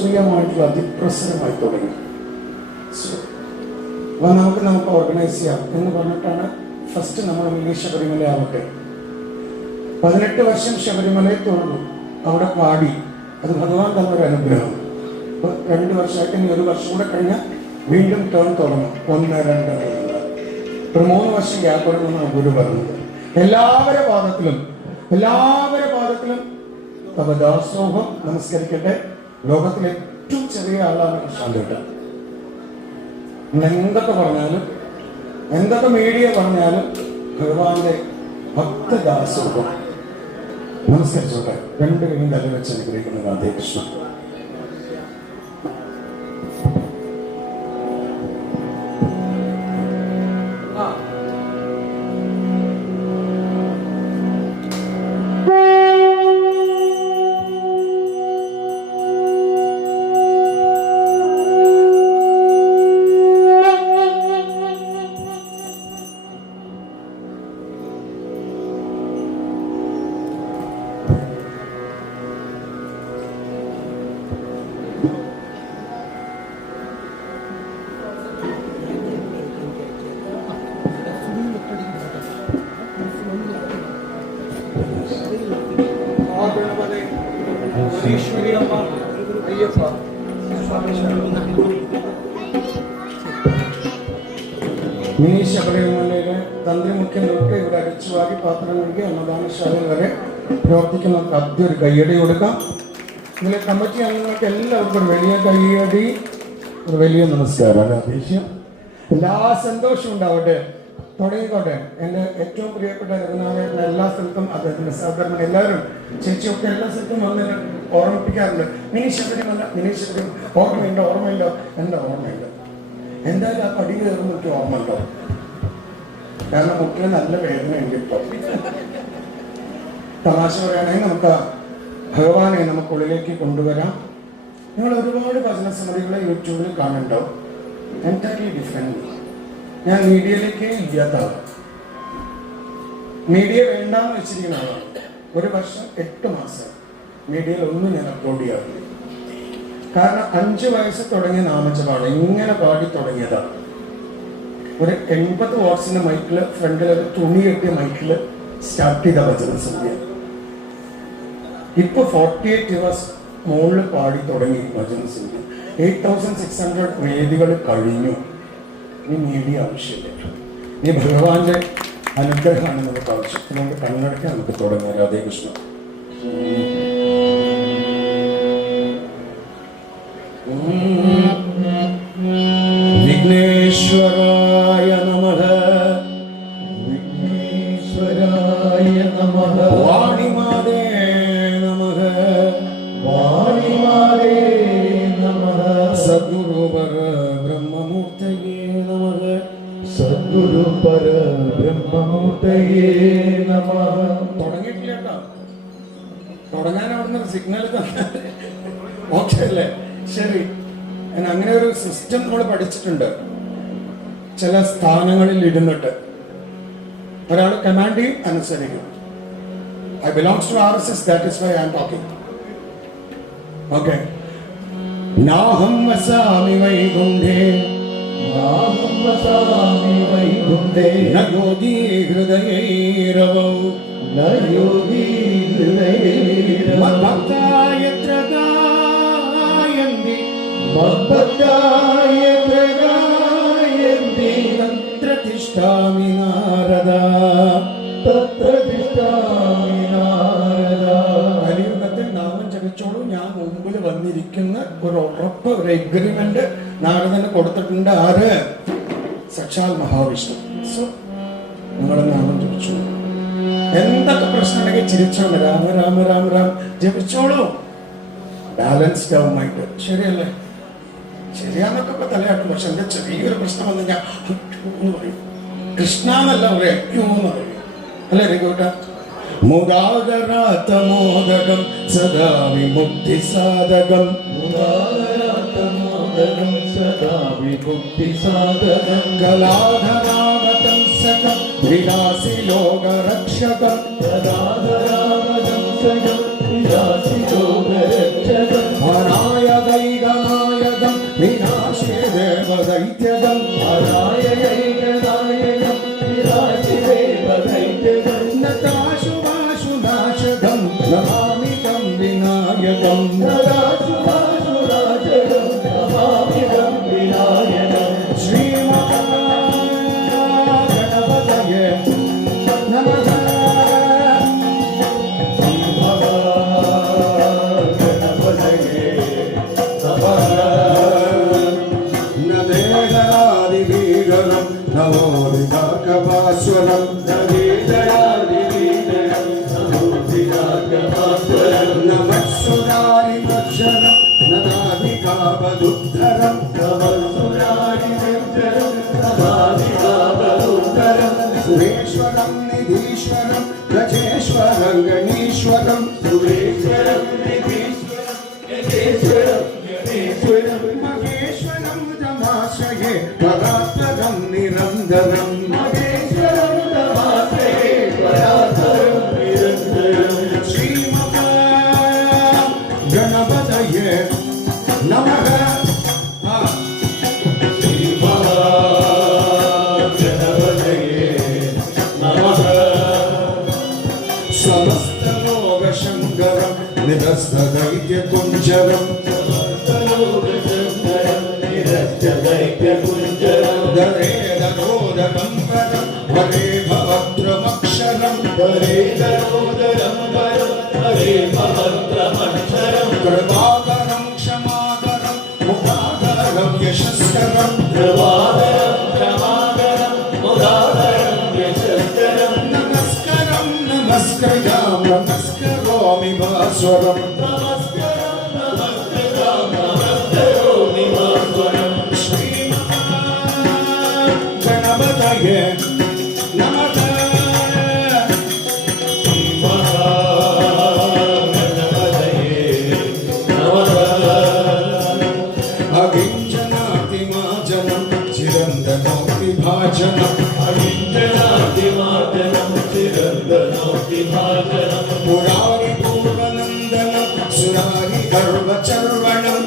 രാഷ്ട്രീയമായിട്ടുള്ള അതിപ്രസരമായി തുടങ്ങി. അപ്പോൾ നമുക്ക് ഓർഗനൈസ് ചെയ്യാം എന്ന് പറഞ്ഞിട്ടാണ് ഫസ്റ്റ് നമ്മൾ മിനി ശബരിമല ആവട്ടെ. 18 വർഷം ശബരിമലയെ തൊഴുതു, അവിടെ പാടി. അത് ഭഗവാൻ തന്നൊരു അനുഗ്രഹം. അപ്പോൾ 2 വർഷമായിട്ട് ഇനി 1 വർഷം കൂടെ കഴിഞ്ഞാൽ വീണ്ടും ടേൺ തുടങ്ങും. 1, 2, 3 ഒരു 3 വർഷം ഗ്യാപ്പെടുമെന്നാണ് ഗുരു പറഞ്ഞത്. എല്ലാവരുടെ പാദത്തിലും തപദാസോഹം നമസ്കരിക്കട്ടെ. ലോകത്തിലെ ഏറ്റവും ചെറിയ ആളാണ് ശാന്തേട്ട. എന്തൊക്കെ പറഞ്ഞാലും, എന്തൊക്കെ മീഡിയ പറഞ്ഞാലും ഭഗവാന്റെ ഭക്തദാസോഹം നമസ്കരിച്ചോട്ടെ. 2 കൈയും തല വെച്ച് അനുഗ്രഹിക്കുന്ന രാധേ കൃഷ്ണ. മിനി ശബരിമലയിലെ തന്ത്രി മുഖ്യം തൊട്ട് ഇവിടെ അരിച്ചുവാരി പാത്രം നൽകി അന്നദാനശാല വരെ പ്രവർത്തിക്കുന്ന ആദ്യം ഒരു കയ്യടി കൊടുക്കാം. ഇതിലെ കമ്മിറ്റി അംഗങ്ങൾക്ക് എല്ലാവർക്കും ഒരു വലിയ കയ്യടി, ഒരു വലിയ നമസ്കാരം. ദേഷ്യം എല്ലാ സന്തോഷവും ഉണ്ടാവട്ടെ. തുടങ്ങിക്കോട്ടെ. എൻ്റെ ഏറ്റവും പ്രിയപ്പെട്ട രഘുനാഥൻ എല്ലാ സ്ഥലത്തും അദ്ദേഹത്തിൻ്റെ സഹകരണം എല്ലാവരും ചേച്ചിയൊക്കെ എല്ലാ സ്ഥലത്തും വന്ന് ഓർമ്മിപ്പിക്കാറുണ്ട്. മിനി ശബരിമല ഓർമ്മയുണ്ടോ? എന്താ ഓർമ്മയുണ്ട്? എന്തായാലും ആ പടി കയറുമ്പോൾ എനിക്ക് ഓർമ്മ ഉണ്ടോ? കാരണം മുട്ടിൽ നല്ല വേദനയുണ്ട് ഇപ്പോൾ. തമാശ പറയുകയാണെങ്കിൽ നമുക്ക് ഭഗവാനെ നമുക്കുള്ളിലേക്ക് കൊണ്ടുവരാം. നിങ്ങൾ ഒരുപാട് ഭജന സമിതികളെ യൂട്യൂബിൽ കാണുന്നുണ്ടാവും. Entirely different. ഞാൻ മീഡിയയിലേക്കേ ഇല്ലാത്ത ആളാണ്. മീഡിയ വേണ്ടാന്ന് വെച്ചിരിക്കുന്ന ആളാണ്. 1 വർഷം 8 മാസം മീഡിയയിൽ ഒന്നും ഞാൻ അപ്ലോഡ് ചെയ്യാറില്ല. കാരണം 5 വയസ്സ് തുടങ്ങിയ നാമജപാണ്. ഇങ്ങനെ പാടി തുടങ്ങിയതാണ്. ഒരു 80 വാട്ട്സിന്റെ മൈക്കില് ഫ്രണ്ടിൽ ഒരു തുണി കെട്ടിയ മൈക്കില് സ്റ്റാർട്ട് ചെയ്ത ഭജന സന്ധ്യ. ഇപ്പൊ 48 ഇയേഴ്സ് മുകളിൽ പാടി തുടങ്ങി ഭജന സന്ധ്യ. 8600 വേദികൾ കഴിഞ്ഞു. ഇനി മീഡിയ ആവശ്യമില്ല. ഇനി ഭഗവാന്റെ അനുഗ്രഹമാണ് നമുക്ക് ആവശ്യം. അതുകൊണ്ട് കണ്ണടയ്ക്കാൻ നമുക്ക് തുടങ്ങാം. രാധേ കൃഷ്ണ. വിഘ്നേശ്വരായ നമഃ. വിഘ്നേശ്വരായ നമഃ. വാണിമാതേ നമഃ. വാണിമാതേ നമഃ. സദ്ഗുരു പരബ്രഹ്മമൂർത്തയേ നമഃ. സദ്ഗുരു പരബ്രഹ്മമൂർത്തയേ നമഃ. തുടങ്ങിയിട്ടില്ല കേട്ടോ. തുടങ്ങാൻ അവിടുന്ന് സിഗ്നൽ തന്നെ. ഓക്കെ അല്ലേ? ശരി. അങ്ങനെ ഒരു സിസ്റ്റം നമ്മൾ പഠിച്ചിട്ടുണ്ട്. ചില സ്ഥാനങ്ങളിൽ ഇരുന്നിട്ട് ഒരാൾ കമാൻഡ് ചെയ്യും, അനുസരിക്കും. I belongs to RSS, that is why I am talking. Okay. നാഹം വസാമി വൈകുണ്ഠേ. നാഹം വസാമി വൈകുണ്ഠേ. നയോധി ഹൃദയൈരവൗ. നയോധി ഹൃദയൈരവൗ. മദ്ഭക്തായത്ര ഗായന്തി. മദ്ഭക്തായ പ്രഗായന്തി. തത്ര തിഷ്ഠാമി നാരദ. തത്ര തിഷ്ഠാമി നാരദ. കലിയുഗത്തിൽ നാമം ജപിച്ചോളൂ, ഞാൻ മുമ്പിൽ വന്നിരിക്കുന്ന ഒരു ഉറപ്പ്, ഒരു എഗ്രിമെന്റ് നാരദന് കൊടുത്തിട്ടുണ്ട്. ആര്? സാക്ഷാൽ മഹാവിഷ്ണു. സോ നിങ്ങൾ നാമം ജപിച്ചു. എന്തൊക്കെ പ്രശ്നം ഉണ്ടെങ്കിൽ ചിരിച്ചോളൂ. രാമ രാമ രാമ രാം ജപിച്ചോളൂ. ബാലൻസ്ഡ് ആവുമായിട്ട്. ശരിയല്ലേ? ശരിയാന്നൊക്കെ ഇപ്പൊ തലയാട്ടും. പക്ഷെ എന്റെ ചെറിയൊരു പ്രശ്നം വന്നു ഞാൻ എന്ന് പറയും. കൃഷ്ണ എന്നല്ല പറയാ, എന്ന് പറയും. അല്ലേ രഘുട്ട? മുദാദരാതമോദകം സദാ വിമുക്തി സാധകം. മുദാദരാതമോദകം സദാ വിമുക്തി സാധകം. കലാധരാമതംസകം വിലാസി ലോകരക്ഷകം. കലാധരാമതംസകം വിലാസി ലോകരക്ഷകം. അനായക നായകം വിനാശേ ദേവദൈത്യകം നതാശുഭാശുനാശകം നമാമി തം വിനായകം ശ്രീമഹാഗണപതയേ നമഃ. നമോദികാകവാസ്വരം നമസ്സുരാരിമക്ഷരം നദാദികാവദുദ്ധരം സുരേശ്വരം നിധീശ്വരം ഗജേശ്വരം ഗണീശ്വരം മഹേശ്വരം തമാശ്രയേ പരാത്പരം നിരന്തരം ഗണപതയേ നമഃ. സമസ്തലോകശങ്കരം നിരസ്തദൈത്യകുഞ്ചരം ദരേദരോദരംബരം ഹരേ ഭവത്രമക്ഷരം കൃപാകരം ക്ഷമാകരം മുഖാകരം യശസ്കരം നമസ്കരം നമസ്കരം നമസ്കരോമി ഭാസ്വരം ഗണപതയേ നമഃ. അകിഞ്ചനാതിമാജനം ചിരന്തനോതിഭാജനം പുരാരി പൂർവനന്ദനം സുരാരി ഗർവചർവണം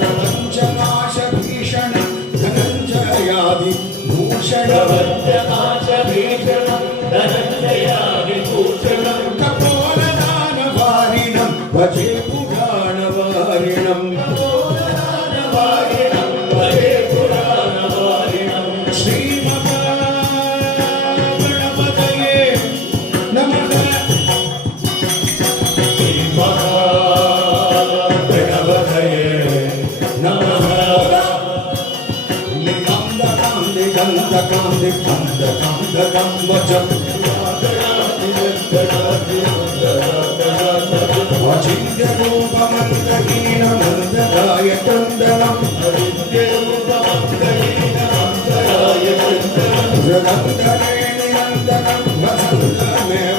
പ്രപഞ്ചനാശഭീഷണം ധനഞ്ജയാദി ഭൂഷണം കപോലദാനവാരിണം ഭജേ പുരാണവാരിണം ശ്രീമഹാഗണപതയേ നമഃ. അചിന്യരൂപമന്തഹീനമന്തരായ ചന്ദനം ഹൃദന്തരേ നിരന്തരം വസന്തമേവ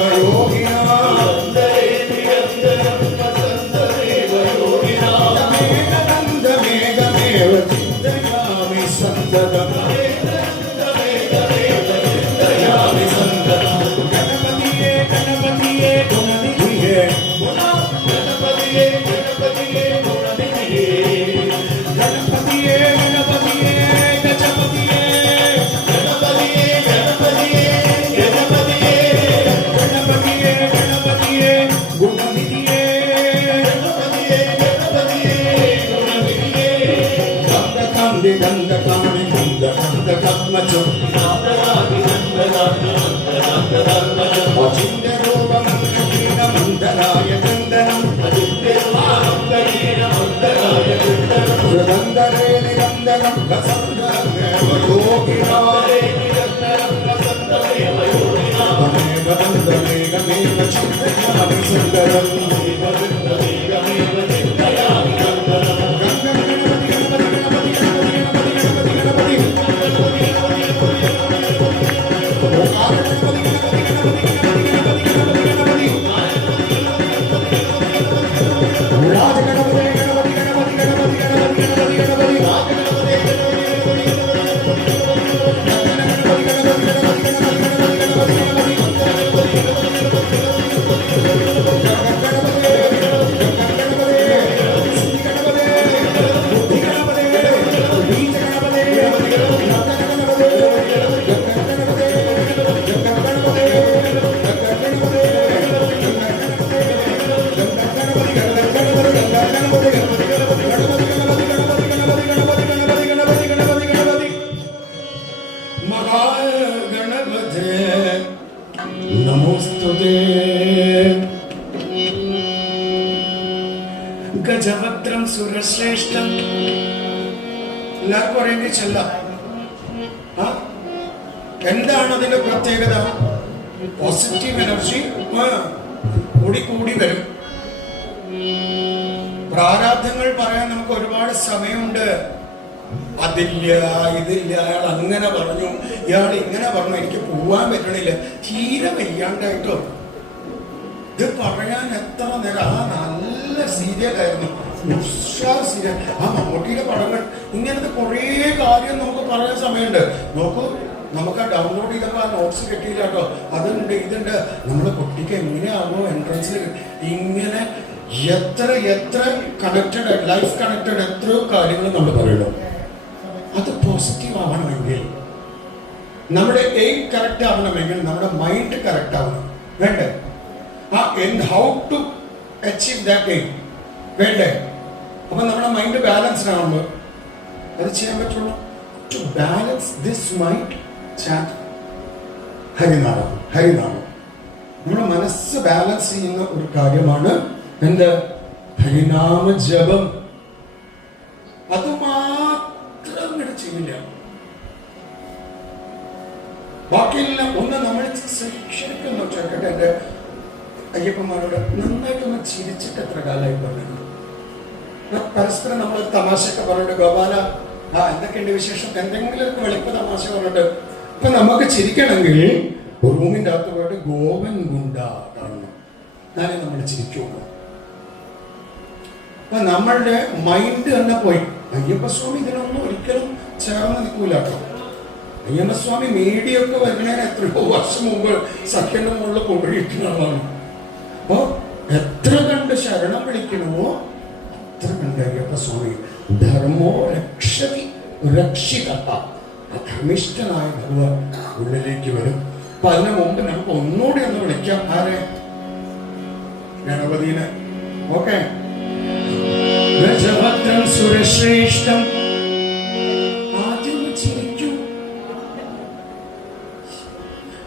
മേഘമേഘമേവ ചിന്തയാമി സന്തതം ഗണപതിയേ ഗണപതിയേ ഗുണനിധിയേ ഗണപതിയേ ഗണപതിയേ ഗജപതിയേ ഗണപതിയേ ഗുണനിധിയേ ഗന്ധകാന്തി ഗന്ധകാമി ഗന്ധകർമ്മചോ അചിന്യരൂപമന്തഹീനമന്തരായ ചന്ദനം ഹൃദന്തരേ നിരന്തരം വസന്തമേവ യോഗിനാ മേഘമേഘമേവ ചിന്തയാമി സുന്ദരം ഗജവക്രം സുരശ്രേഷ്ഠം. എല്ലാവർക്കും അറിയെങ്കിൽ ചെല്ലാം. എന്താണ് അതിന്റെ പ്രത്യേകത? പോസിറ്റീവ് എനർജി കൂടി കൂടി വരും. പ്രാരാബ്ധങ്ങൾ പറയാൻ നമുക്ക് ഒരുപാട് സമയമുണ്ട്. അതില്ല, ഇതില്ല, അയാൾ അങ്ങനെ പറഞ്ഞു, ഇയാൾ ഇങ്ങനെ പറഞ്ഞു, എനിക്ക് പോവാൻ പറ്റണില്ല, തീരെ വയ്യാണ്ടായിട്ടോ. ഇത് പറയാൻ എത്ര നേരം. നല്ല സീരിയലായിരുന്നു, സീരിയൽ. മമ്മൂട്ടിയുടെ പടങ്ങൾ, ഇങ്ങനത്തെ കുറേ കാര്യം നമുക്ക് പറയാൻ സമയമുണ്ട്. നോക്കൂ, നമുക്ക് ഡൗൺലോഡ് ചെയ്തപ്പോൾ നോട്ട്സ് കിട്ടിയില്ല കേട്ടോ. അതുണ്ട്, ഇതുണ്ട്. നമ്മുടെ കുട്ടിക്ക് എങ്ങനെയാണോ എൻട്രൻസിൽ ഇങ്ങനെ എത്ര കണക്റ്റഡ്, ലൈഫ് കണക്റ്റഡ് എത്രയോ കാര്യങ്ങൾ നമ്മൾ പറയുള്ളൂ. അത് പോസിറ്റീവ് ആവണമെങ്കിൽ, നമ്മുടെ എയിം കറക്റ്റ് ആവണമെങ്കിൽ നമ്മുടെ മൈൻഡ് കറക്റ്റ് ആവണം. വേണ്ടേ? How to achieve that aim വേണ്ടേ? അപ്പൊ നമ്മുടെ മൈൻഡ് ബാലൻസ്ഡ് ആവുമ്പോൾ അത് ചെയ്യാൻ പറ്റുള്ളൂ. To balance this mind, chat ഹരിനാമം. ഹരിനാമം നമ്മുടെ മനസ്സ് ബാലൻസ് ചെയ്യുന്ന ഒരു കാര്യമാണ് എന്ത്? ഹരിനാമ ജപം. അതുമാത്രം ഇങ്ങോട്ട് ചെയ്യില്ല, ബാക്കിയെല്ലാം ഒന്ന് നമ്മൾ ശരിക്കും നോക്കട്ടെ. എന്റെ അയ്യപ്പന്മാരോട് നന്നായിട്ടൊന്ന് ചിരിച്ചിട്ട് എത്ര കാലമായി പറഞ്ഞു. പരസ്പരം നമ്മൾ തമാശയൊക്കെ പറഞ്ഞിട്ട്, ഗോപാല എന്തൊക്കെയുണ്ട് വിശേഷം, എന്തെങ്കിലുമൊക്കെ വെളുപ്പ് തമാശ പറഞ്ഞിട്ട്. ഇപ്പൊ നമുക്ക് ചിരിക്കണമെങ്കിൽ റൂമിന്റെ അകത്ത് പോയിട്ട് ഗോവൻ ഗുണ്ട കാണണം, എന്നാലേ നമ്മൾ ചിരിക്കുള്ളൂ. അപ്പൊ നമ്മളുടെ മൈൻഡ് തന്നെ പോയി. അയ്യപ്പസ്വാമി ഇതിനൊന്നും ഒരിക്കലും ചേർന്ന് നിൽക്കൂല കേട്ടോ. അയ്യപ്പസ്വാമി മീഡിയൊക്കെ വരുന്നതിന് എത്രയോ വർഷം മുമ്പ് സഖ്യന്റെ മുകളിൽ കൊണ്ടിരിക്കുന്നതാണ്. അപ്പൊ എത്ര കണ്ട് ശരണം വിളിക്കണമോ അത്ര കണ്ട് അയ്യപ്പസ്വാമി ധർമ്മോ രക്ഷതി രക്ഷികർത്ത, ധർമ്മിഷ്ഠനായ ഭഗവാൻ ഉള്ളിലേക്ക് വരും. അപ്പൊ അതിനു മുമ്പ് നമുക്ക് ഒന്നുകൂടി ഒന്ന് വിളിക്കാം. ആരെ? ഗണപതിനെ. ഓക്കെ. ഗജവക്രം സുരശ്രേഷ്ഠം. ആദ്യം ചിരിക്കും.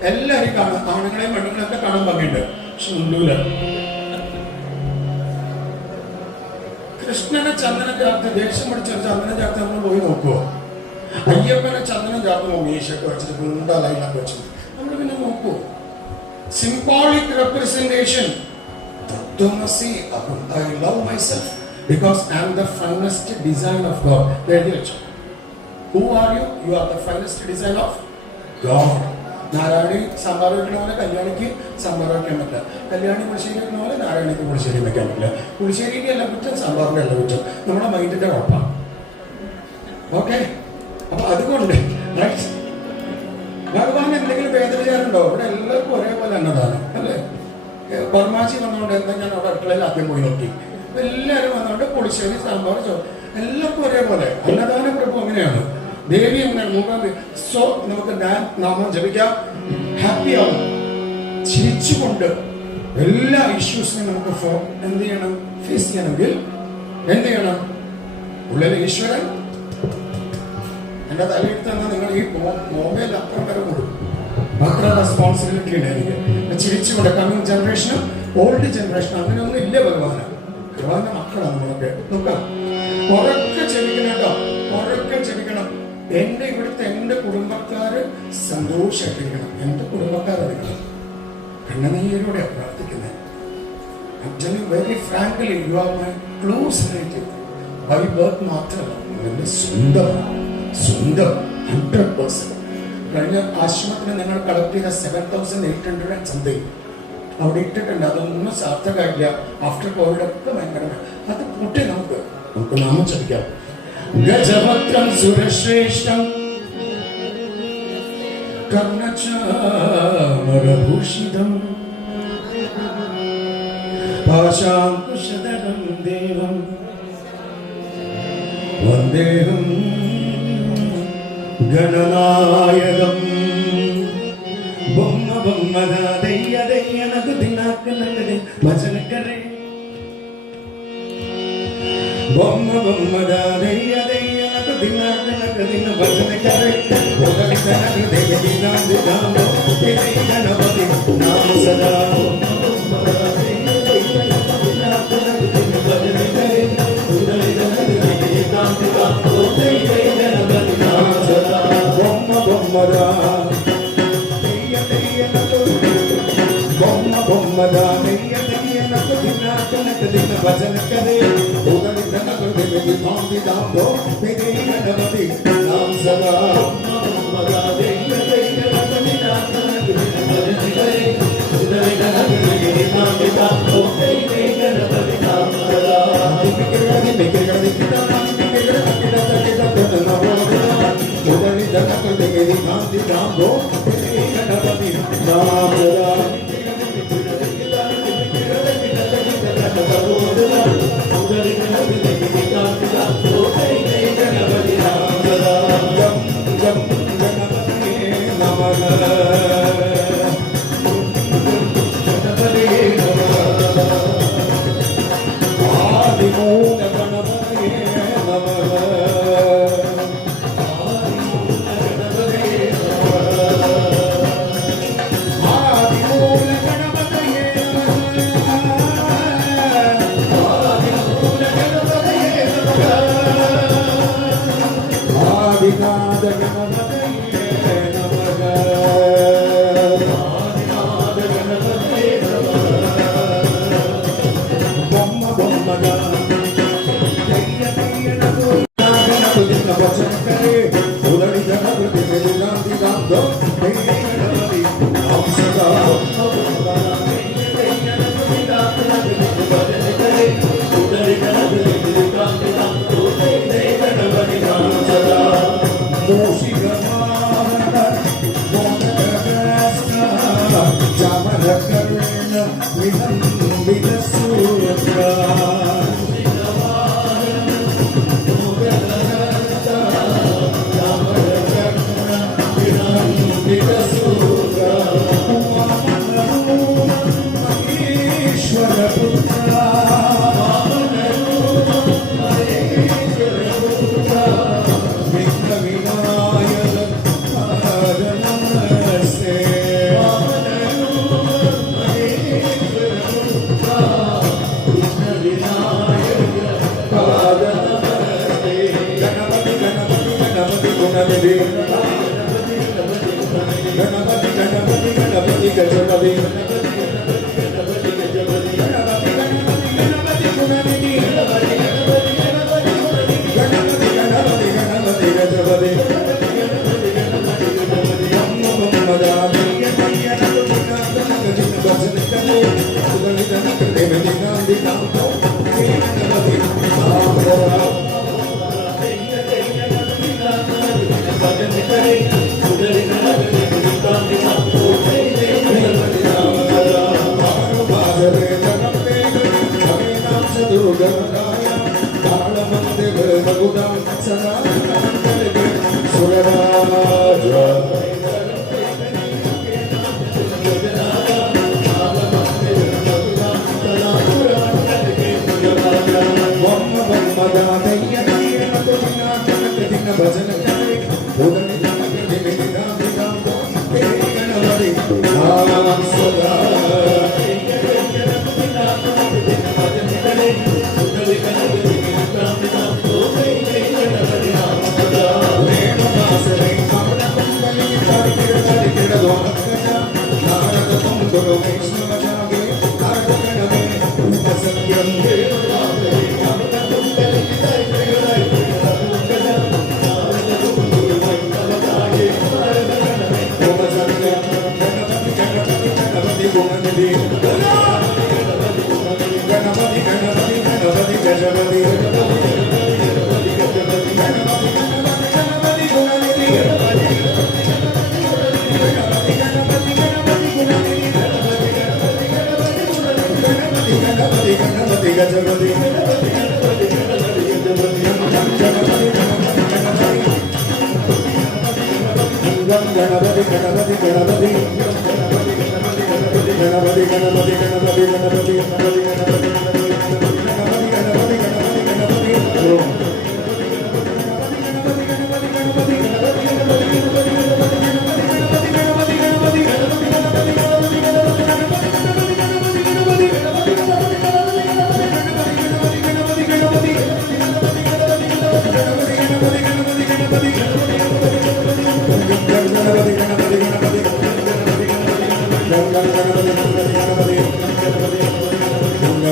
എല്ലാരും കാണും, ആണുങ്ങളെയും പെണ്ണുങ്ങളെയൊക്കെ കാണാൻ ഭംഗിയുണ്ട്. കൃഷ്ണനെ ചന്ദനം ചേർത്ത് ദേഷ്യം പിടിച്ച ചന്ദനം ചേർത്ത് നമ്മൾ പോയി നോക്കുവോ? അയ്യപ്പനെ ചന്ദനം ചേർത്ത് മീശയൊക്കെ വെച്ചിട്ട് ഗുണ്ടലൈനൊക്കെ വെച്ചിട്ട് നമ്മൾ പിന്നെ നോക്കുവോ? Symbolic representation. തത്വമസി, I love myself because I am the finest design of God. Who are you? You are the finest design of God. Narayani sambar വയ്ക്കുന്ന പോലെ കല്യാണിക്ക് സാമ്പാർ വയ്ക്കാൻ പറ്റില്ല, കല്യാണി പുളിശ്ശേരി വെക്കുന്ന പോലെ നാരായണിക്ക് പുളിശ്ശേരി വെക്കാൻ പറ്റില്ല. പുളിശ്ശേരിന്റെ എല്ലാം കുറ്റം, സാമ്പാറിന്റെ എല്ലാം കുറ്റം നമ്മുടെ മൈൻഡിന്റെ കുഴപ്പമാണ്. ഓക്കെ. അപ്പൊ അതുകൊണ്ട് ഭഗവാൻ എന്തെങ്കിലും വേദനയാറുണ്ടോ? ഇവിടെ എല്ലാവർക്കും ഒരേപോലെ അന്നദാനം അല്ലേ? ബർമാജി വന്നതുകൊണ്ട് എന്താ, ഞാൻ അവിടെ അടുക്കളയിൽ ആദ്യം പോയി നോക്കി. എല്ലാവരും വന്നതുകൊണ്ട് പുളിശ്ശേരി സാമ്പാർ എല്ലാവർക്കും ഒരേപോലെ. അന്നദാന പ്രഭു അങ്ങനെയാണ്, ദേവി അങ്ങനെയാണ്. സോ നമുക്ക് നാമം ജപിക്കാം, ഹാപ്പി ആവും, ചിരിച്ചുകൊണ്ട് എല്ലാ ഇഷ്യൂസിനും നമുക്ക് എന്ത് ചെയ്യണം, ഫേസ് ചെയ്യണമെങ്കിൽ എന്ത് ചെയ്യണം? ഉള്ളിലെ ഈശ്വരൻ എന്റെ തലയെടുത്ത് തന്നെ നിങ്ങൾ ഈ മൊബൈൽ അപ്പുറം വരെ കൊടുക്കും. അത്ര റെസ്പോൺസിബിലിറ്റി ഉണ്ട് എനിക്ക്. ചിരിച്ചുകൊണ്ട് കമ്മിങ് ജനറേഷനും ഓൾഡ് ജനറേഷനും അങ്ങനെയൊന്നും ഇല്ല. ഭഗവാന്റെ മക്കളാണ് നമ്മളൊക്കെ. നോക്കാം, ഉറക്കെ ചെവിക്കണം കേട്ടോ, ഉറക്കെ ചെവിക്കണം. എന്റെ കുടുംബക്കാര് സന്തോഷമായിട്ടിരിക്കണം. എന്റെ കുടുംബക്കാരറിയണം. കണ്ണുനീരോടെ പ്രാർത്ഥിക്കുന്നത്. Very frankly, you are my close relative. By birth മാത്രമല്ല, എന്റെ സ്വന്തം 100%. കഴിഞ്ഞ ആശ്രമത്തിന് നിങ്ങൾ കളക്ട് ചെയ്ത 7,800 and something അവിടെ ഇട്ടിട്ടുണ്ട്. അതൊന്നും സാർത്ഥകമായില്ല. ആഫ്റ്റർ കോവിഡ് ഒക്കെ ഭയങ്കരമായി. അത് കൂട്ടി നമുക്ക് നാമം ചതിക്കാം. ഗജവക്രം സുരശ്രേഷ്ഠം കർണചാമരഭൂഷിതം പാശാങ്കുശധരം ദേവം വന്ദേഹം ഗണനായകം. ബൊമ്മ ബൊമ്മദ ദയ്യ ദയ്യ നഗു ദിനാക്ക നഗദെ ഭജന കരേ. ബൊമ്മ ബൊമ്മദ ദയ്യ ദയ്യ നഗു ദിനാക്ക നഗദിന ഭജന കരേ. ഭഗവതി നഗി ദയ്യ ദിനാക്ക ദാമോ തേരെ ഗണപതി നാമ സദാ. ബൊമ്മ ബൊമ്മദ ദയ്യ ദയ്യ നഗു ദിനാക്ക നഗദിന ഭജന കരേ. भजन करे उदर धन कर दे भांति दांतो तेरे गणपति नाम सदा मगा दे दे गणपति नाम भजन करे उदर धन कर दे भांति दांतो तेरे गणपति नाम सदा बिगड़ उदर धन कर दे भांति दांतो तेरे गणपति नाम सदा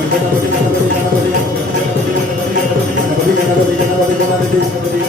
ഗണപതി ഗണപതി ഗണപതി ഗണപതി ഗണപതി ഗണപതി ഗണപതി ഗണപതി